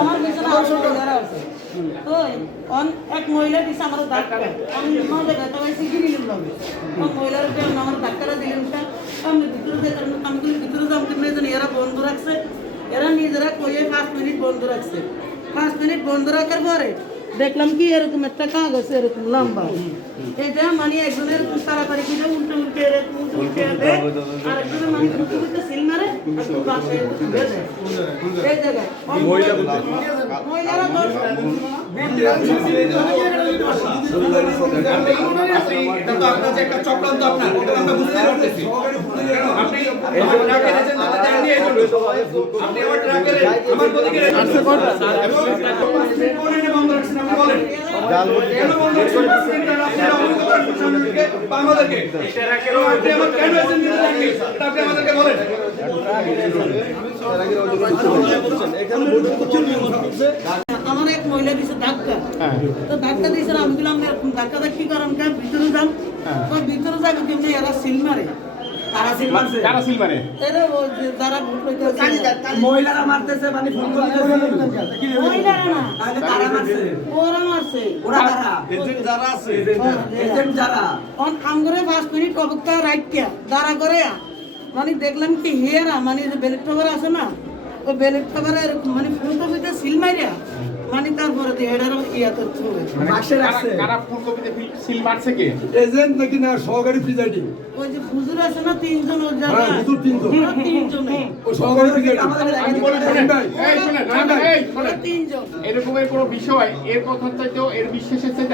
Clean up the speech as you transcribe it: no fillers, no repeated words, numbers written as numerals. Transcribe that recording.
আমার পিছনে আরো মহিলারা আছে ওই এক মহিলা দিছে আমার ধাক্কা আমি মজা করতে পারছি কি নিলাম না ওই মহিলার উপরে আমার ধাক্কাটা দিলেন কা আমি ভিতরে যেতাম আমি ভিতরে যাম কেন জানি এরা বন্ধ রাখছে এরা নিজেরা কইয়ে 5 মিনিট বন্ধ রাখছে 5 মিনিট বন্ধ রাখার পরে দেখলাম কি এরকম একটা কাগজ এরকম লম্বা এটা মানে একজনের তাড়াতাড়ি করে উল্টে উল্টে এরকম উল্টে দেয় আর একজনের মানে উল্টে উল্টে সিল মারে আর তো বাসে দিয়ে দেয় এই জায়গায় মহিলারা এটা তো আপনার যে একটা চক্রান্ত আপনার এটা আমরা বুঝতে পারতেছি আপনি ট্রাকের দাদা দেননি এই জন্য আপনি আমার ট্রাকের আমার দিকে আসছে কোন কোন বন্ধ রাখছেন আপনি বলেন কেন বন্ধ রাখছেন আপনি অবহিত করেন সামনেকে আমাদেরকে আপনি আমার কেন এসেছেন দিতে এটা আপনি আমাদেরকে বলেন আমার এক মহিলা দিছে ধাক্কা তো ধাক্কা দিয়েছিল আমি বললাম ধাক্কাটা কি করেন কা ভিতরে যান তো ভিতরে যাবে কিন্তু এরা সিল মারে কারা সিল মারে এরা যারা ভুল করতে মহিলারা মারতেছে মানে ফোন করে মহিলারা না তাহলে কারা মারছে ওরা মারছে ওরা কারা এজেন্ট যারা আছে এজেন্ট যারা অন আঙ্গুরে 5 মিনিট অবস্থা রাখিয়া দাঁড়া করে মানে দেখলাম কি হেরা মানে যে বেলেট খবর আছে না ওই বেলেট খবরের মানে ফুলকপিতে সিল মারিয়া মানে তারপরে দিয়ে এটার ইয়া করতে হবে বাক্সে রাখছে কারা ফুলকপিতে সিল মারছে কে এজেন্ট নাকি না সহকারী প্রিজাইডিং ওই যে হুজুর আছে না 3 জন ওর জায়গায় হ্যাঁ, হুজুর 3 জন। 3 জনে ও সহকারী প্রিজাইডিং আমি বলি শোনেন এই শোনেন এই শোনেন 3 জন এরকমের কোনো বিষয় এর কথা চাইতেও এর বিশ্বাসের চাইতে